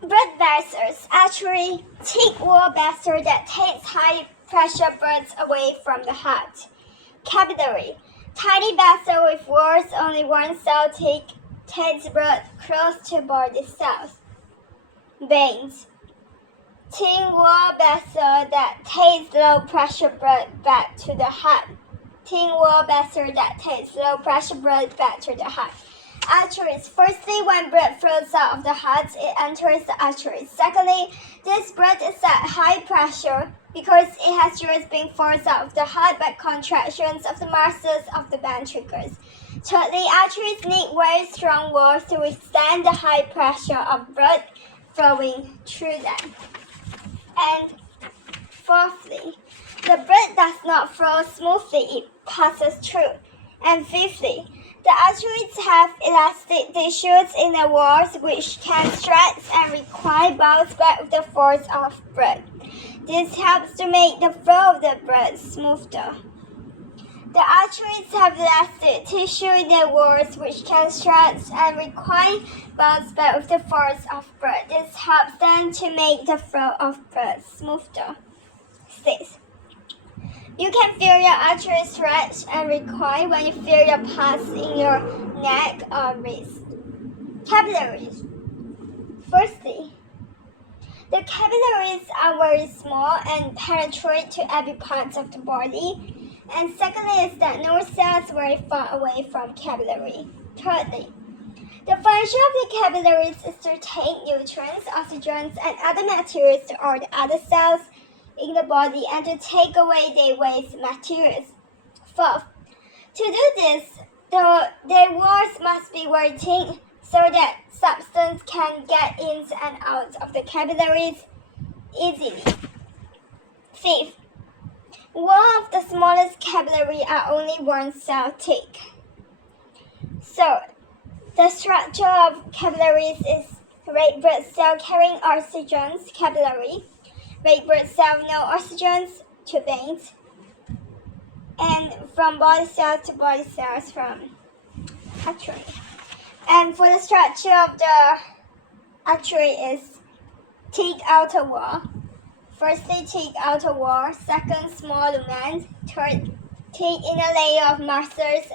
Blood vessels actually thick wall vessel that takes high pressure blood away from the heart. Capillary, tiny vessel with walls only one cell thick, takes blood close to body cells. Veins, thin wall vessel that takes low pressure blood back to the heart. Thin wall vessel that takes low pressure blood back to the heart. Arteries. Firstly, when blood flows out of the heart, it enters the arteries. Secondly, this blood is at high pressure because it has just been forced out of the heart by contractions of the muscles of the ventricles. Thirdly, arteries need very strong walls to withstand the high pressure of blood flowing through them. And fourthly, the blood does not flow smoothly, it passes through. And fifthly, the arteries have elastic tissues in the walls which can stretch and require bounce back with the force of blood. This helps to make the flow of the blood smoother. The arteries have elastic tissue in their walls which can stretch and require bounce back with the force of blood. This helps them to make the flow of blood smoother. 6. You can feel your arteries stretch and recoil when you feel your pulse in your neck or wrist. Capillaries. Firstly, the capillaries are very small and penetrate to every part of the body. And secondly is that no cells very far away from capillary. Thirdly, the function of the capillaries is to take nutrients, oxygens, and other materials to all the other cells in the body and to take away their waste materials. Fourth, to do this, their walls must be very thin so that substance can get in and out of the capillaries easily. Fifth, walls of the smallest capillary are only one cell thick. So, the structure of capillaries is red blood cell carrying oxygens, capillary, red blood cell no oxygens to veins, and from body cells to body cells from artery. And for the structure of the artery is thick outer wall. Firstly, thick outer wall. Second, small lumen. Third, thick inner layer of muscles.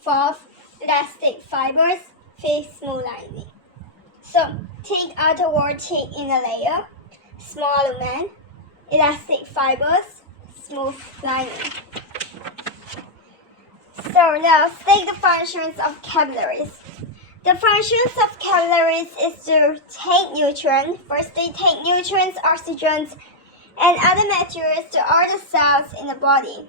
Fourth, elastic fibers. Fifth, smooth lining. So, thick outer wall, thick inner layer, small lumen, elastic fibers, smooth lining. So now, state the functions of capillaries. The functions of capillaries is to take nutrients. Firstly, take nutrients, oxygens, and other materials to all the cells in the body.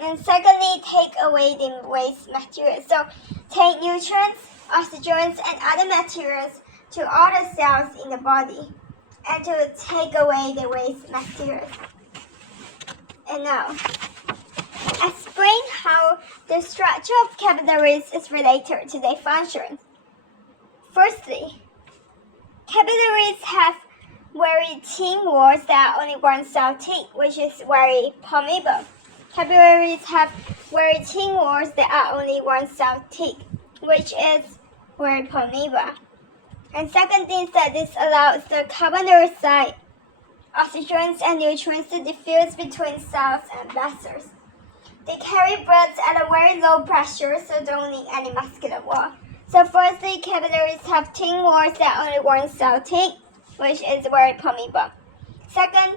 And secondly, take away the waste materials. So, take nutrients, oxygens, and other materials to all the cells in the body, and to take away the waste materials. And now, explain how the structure of capillaries is related to their functions. Firstly, capillaries have very thin walls that are only one cell thick, which is very permeable. Capillaries have very thin walls that are only one cell thick, which is very permeable. And second thing is that this allows the carbon dioxide, oxygens, and nutrients to diffuse between cells and vessels. They carry blood at a very low pressure, so don't need any muscular wall. So firstly, capillaries have thin walls that are only one cell thick, which is very permeable. Second,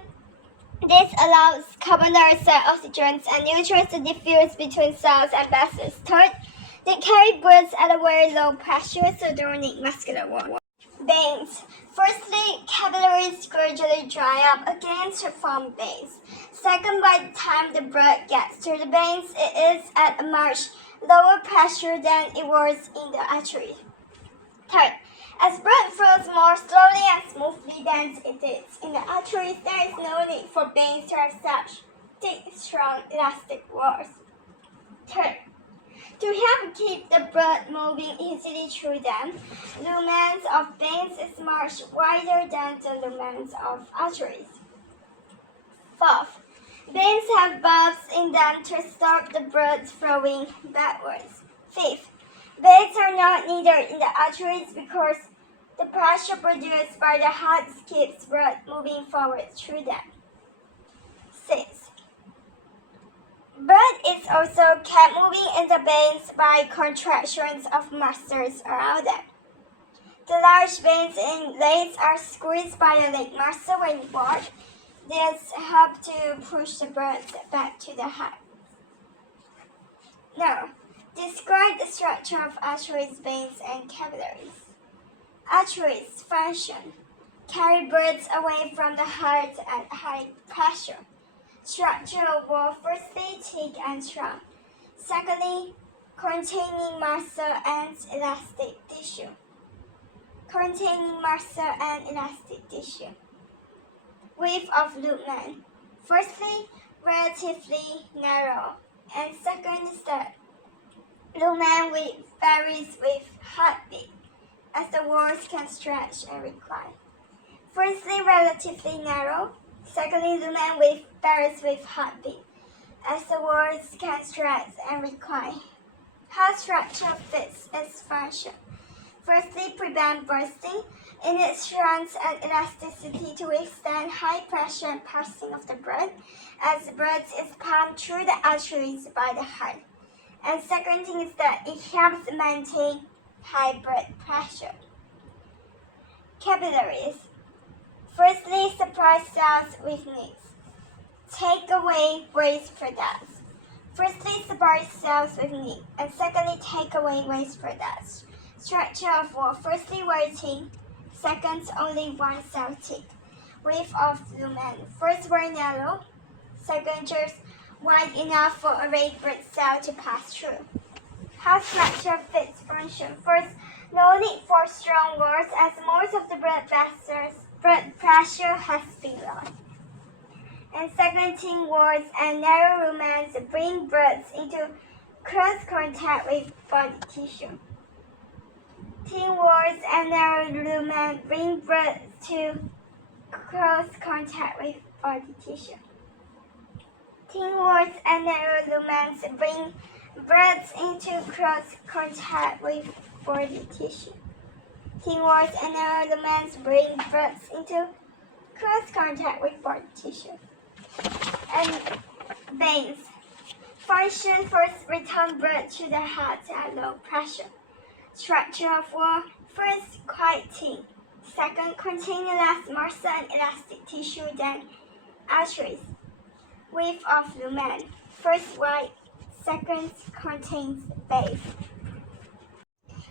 this allows carbon dioxide, oxygens, and nutrients to diffuse between cells and vessels. Third, they carry blood at a very low pressure, so don't need muscular wall. Veins. Firstly, capillaries gradually dry up again to form veins. Second, by the time the blood gets to the veins, it is at a much lower pressure than it was in the artery. Third, as blood flows more slowly and smoothly than it is in the arteries, there is no need for veins to have such thick, strong, elastic walls. Third, to help keep the blood moving easily through them, lumens of veins is much wider than the lumens of arteries. Fourth, veins have valves in them to stop the blood flowing backwards. Fifth, veins are not needed in the arteries because The pressure produced by the heart keeps blood moving forward through them. 6. Blood is also kept moving in the veins by contractions of muscles around them. The large veins in legs are squeezed by the leg muscle when you walk. This helps to push the blood back to the heart. Now, describe the structure of arteries, veins, and capillaries. Arteries function. Carry blood away from the heart at high pressure. Structural wall, firstly thick and strong. Secondly, containing muscle and elastic tissue. Width of lumen. Firstly, relatively narrow, and second is that lumen width varies with heartbeat, as the walls can stretch and recline. Firstly, relatively narrow. Secondly, lumen width varies with heartbeat, as the walls can stretch and recline. How structure fits its function. Firstly, prevent bursting. In its strength and elasticity to withstand high pressure and passing of the blood, as the blood is pumped through the arteries by the heart. And second thing is that it helps maintain high blood pressure. Capillaries. Firstly, supply cells with needs. Take away waste products. Firstly, supply cells with need, and secondly, take away waste products. Structure of wall. Firstly, very thin. Second, only one cell thick. Width of lumen. First, very narrow. Second, just wide enough for a red blood cell to pass through. How structure fits function. First, no need for strong walls, as most of the blood pressure has been lost. And second, thin walls and narrow lumens bring blood into close contact with body tissue. Thin walls and narrow lumen bring blood to close contact with body tissue. Thin walls and narrow lumens bring blood into close contact with body tissue. Thin walls and narrow lumens bring blood into close contact with body tissue. And veins. Function first, return blood to the heart at low pressure. Structure of wall. First, quite thin. Second, contain less muscle and elastic tissue than arteries. Width of lumen. First, wide. Second, contains base.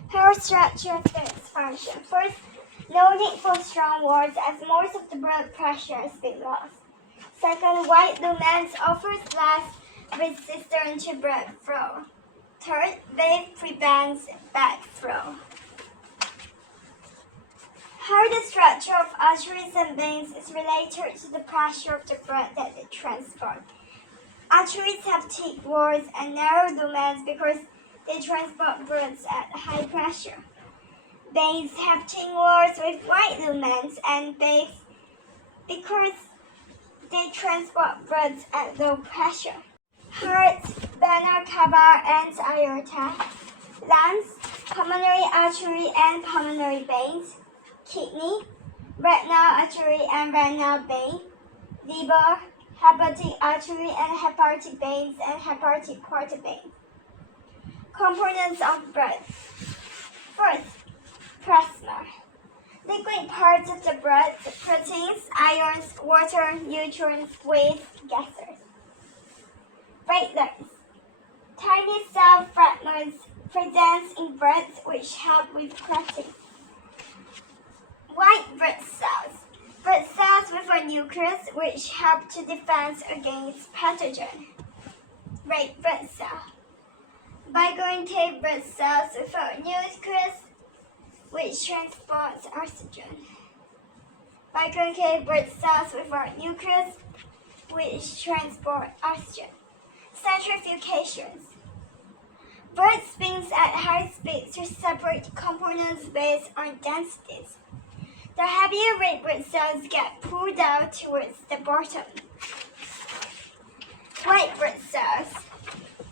How structure fits function. First, no need for strong walls, as most of the blood pressure has been lost. Second, wide lumens offers less resistance to blood flow. Third, base prevents backflow. How the structure of arteries and veins is related to the pressure of the blood that they transport. Arteries have thick walls and narrow lumens because they transport blood at high pressure. Veins have thin walls with wide lumens and base because they transport blood at low pressure. Heart, vena cava and aorta. Lungs, pulmonary artery and pulmonary veins. Kidney, renal artery and renal vein. Liver, hepatic artery and hepatic veins and hepatic portal veins. Components of blood. First, plasma. Liquid parts of the blood, proteins, ions, water, nutrients, waste, gases. Platelets. Tiny cell fragments present in blood which help with clotting. White blood cells. Blood cells with a nucleus which help to defend against pathogen. Red blood cell. Biconcave blood cells with a nucleus which transports oxygen. Biconcave blood cells with a nucleus which transport oxygen. Centrifugations. Blood spins at high speed to separate components based on densities. The heavier red blood cells get pulled out towards the bottom. White blood cells.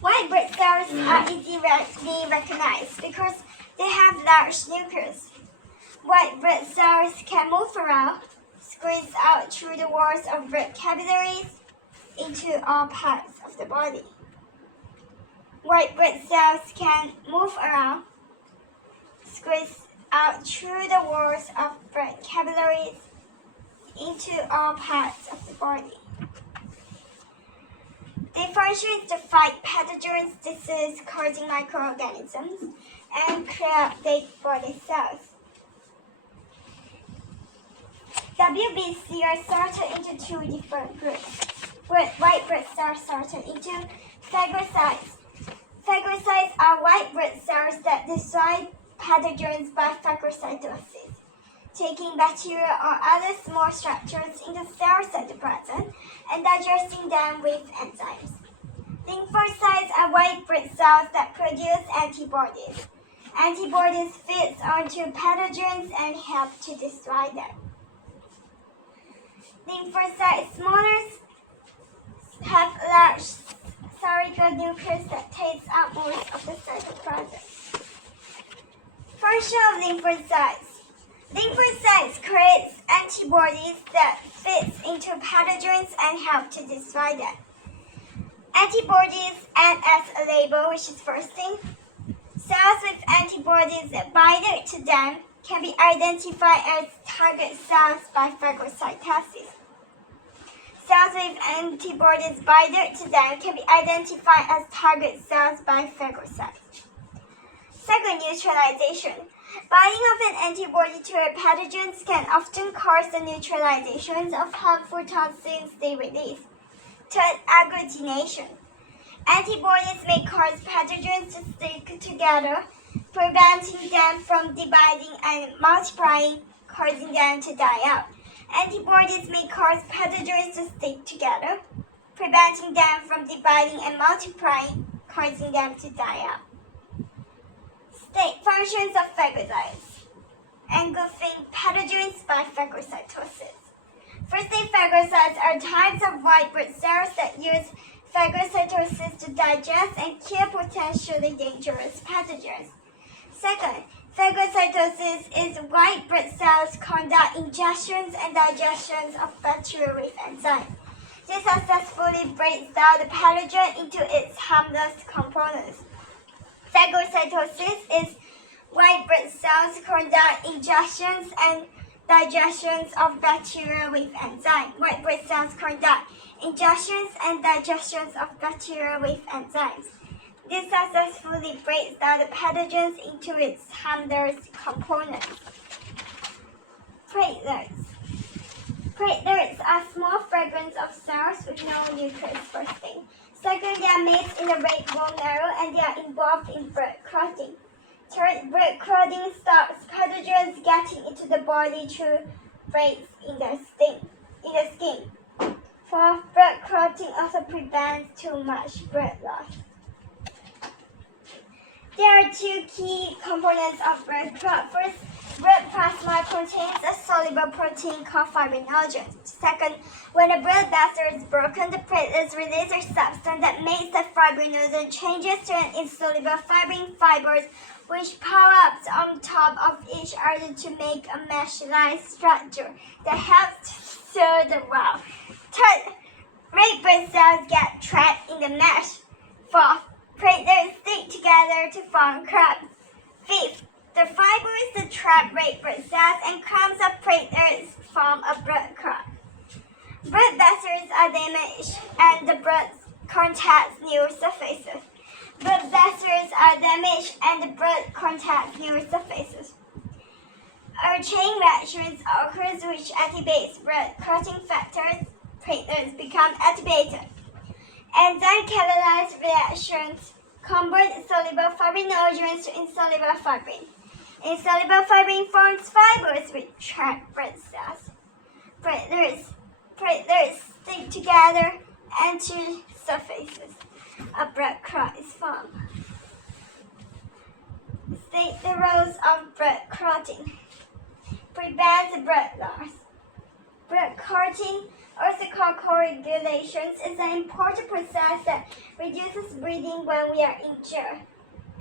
White blood cells are easily recognized because they have large nucleus. White blood cells can move around, squeeze out through the walls of blood capillaries into all parts of the body. White blood cells can move around, squeeze out through the walls of blood capillaries into all parts of the body. They function to fight pathogens, disease-causing microorganisms, and clear dead body cells. WBC are sorted into two different groups. White blood cells sorted into phagocytes. Phagocytes are white blood cells that destroy pathogens by phagocytosis, taking bacteria or other small structures into cell cytoplasm and digesting them with enzymes. Lymphocytes are white blood cells that produce antibodies. Antibodies feed onto pathogens and help to destroy them. Lymphocytes smaller have a large spherical nucleus that takes up most of the cytoplasm. Function of lymphocytes. Lymphocytes create antibodies that fit into pathogens and help to destroy them. Antibodies act as a label, which is first thing. Cells with antibodies that bind to them can be identified as target cells by phagocytosis. Cells with antibodies bind to them can be identified as target cells by phagocytes. Second, neutralization. Binding of an antibody to a pathogen can often cause the neutralization of harmful toxins they release. Third, agglutination. Antibodies may cause pathogens to stick together, preventing them from dividing and multiplying, causing them to die out. Antibodies may cause pathogens to stick together, preventing them from dividing and multiplying, causing them to die out. State functions of phagocytes. Engulfing pathogens by phagocytosis. Firstly, phagocytes are types of white blood cells that use phagocytosis to digest and kill potentially dangerous pathogens. Second, phagocytosis is white blood cells conduct ingestions and digestions of bacteria with enzymes. This successfully breaks down the pathogen into its harmless components. Phagocytosis is white blood cells conduct ingestions and digestions of bacteria with enzymes. White blood cells conduct ingestions and digestions of bacteria with enzymes. This successfully breaks down the pathogens into its harmless components. Platelets. Platelets are small fragments of cells with no nucleus first thing. Second, they are made in the red bone marrow and they are involved in blood clotting. Third, blood clotting stops pathogens getting into the body through breaks in the skin. Fourth, blood clotting also prevents too much blood loss. There are two key components of blood clot. First, blood plasma contains a soluble protein called fibrinogen. Second, when a blood vessel is broken, the platelets release a substance that makes the fibrinogen changes to an insoluble fibrin fibers, which pile up on top of each other to make a mesh-like structure that helps to seal the wall. Third, red blood cells get trapped in the mesh. Fourth, platelets stick together to form clumps. Fifth, the fibers that trap red blood cells and clumps of platelets form a blood clot. Blood vessels are damaged and the blood contacts new surfaces. Blood vessels are damaged and the blood contacts new surfaces. A chain reaction occurs which activates blood clotting factors. Platelets become activated. Enzyme catalyzed reactions convert soluble fibrinogens to insoluble fibrin. Insoluble fibrin forms fibers which trap blood cells. Platelets stick together and to surfaces. A blood clot is formed. State the roles of blood clotting. Prevents blood loss. Blood clotting, also called coagulation, is an important process that reduces bleeding when we are injured.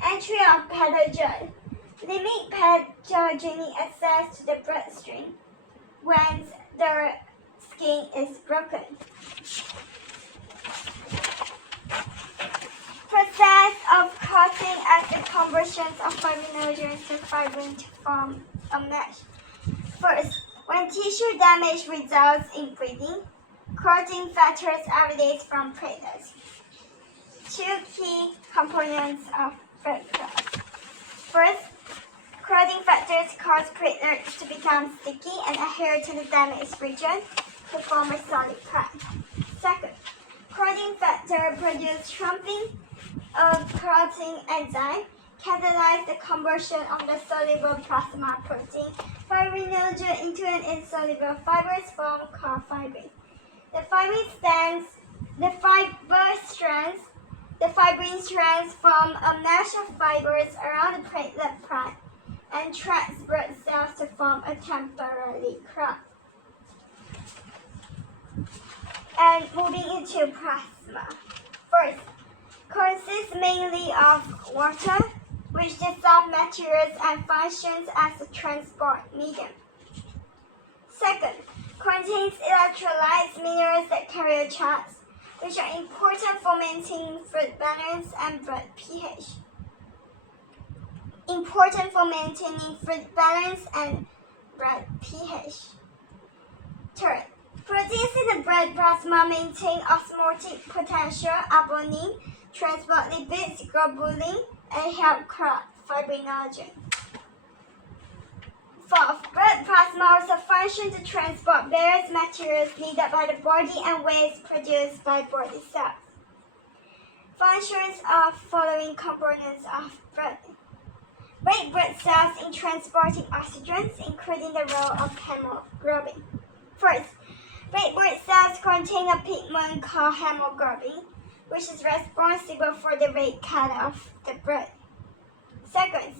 Entry of pathogen. limit pathogenic access to the bloodstream when the skin is broken. Process of clotting as the conversion of fibrinogen to fibrin to form a mesh. First, when tissue damage results in bleeding, clotting factors are released from platelets. Two key components of blood clots. First, clotting factors cause platelets to become sticky and adhere to the damaged region to form a solid clot. Second, clotting factor produce trumping of clotting enzyme, catalyze the conversion of the soluble plasma protein fibrinogen into an insoluble fibrous form called fibrin. The fibrin strands form a mesh of fibers around the platelet plant and traps blood cells to form a temporary clot. And moving into plasma. First, consists mainly of water, which dissolves materials and functions as a transport medium. Second, contains electrolytes, minerals that carry charges, which are important for maintaining fluid balance and blood pH. Third, proteins in the blood plasma maintain osmotic potential, albumin, transport lipids, globulin, and help clot fibrinogen. Fourth, blood plasma also functions to transport various materials needed by the body and waste produced by body cells. Functions of following components of blood. Red blood cells in transporting oxygen, including the role of hemoglobin. First, red blood cells contain a pigment called hemoglobin, which is responsible for the red color of the blood. Second,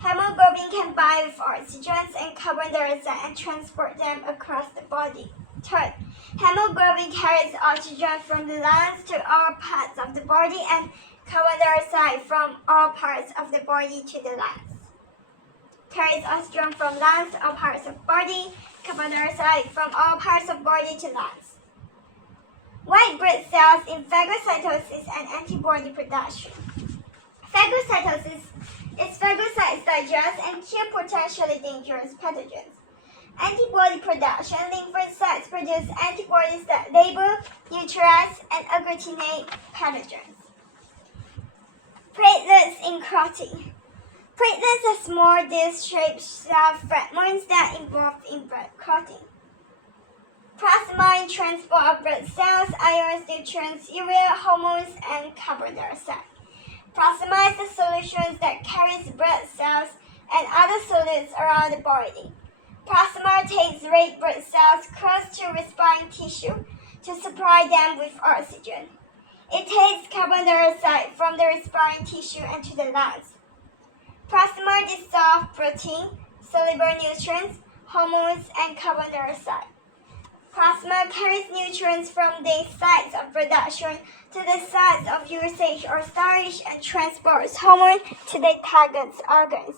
hemoglobin can bind with oxygen and carbon dioxide and transport them across the body. Third, hemoglobin carries oxygen from the lungs to all parts of the body and carbon dioxide from all parts of the body to the lungs. Carries oxygen from lungs to all parts of body, carbon dioxide from all parts of body to lungs. White blood cells in phagocytosis and antibody production. Phagocytosis is phagocytes digest and kill potentially dangerous pathogens. Antibody production, lymphocytes produce antibodies that label, neutralize, and agglutinate pathogens. Platelets in clotting. Platelets are small disc-shaped cell fragments that involve in blood clotting. Plasma in transport of blood cells, ions, nutrients, urea, hormones, and carbon dioxide. Plasma is the solutions that carries blood cells and other solids around the body. Plasma takes red blood cells close to respiring tissue to supply them with oxygen. It takes carbon dioxide from the respiring tissue into the lungs. Plasma dissolves protein, soluble nutrients, hormones, and carbon dioxide. Plasma carries nutrients from the sites of production to the sites of usage or storage and transports hormone to the target's organs.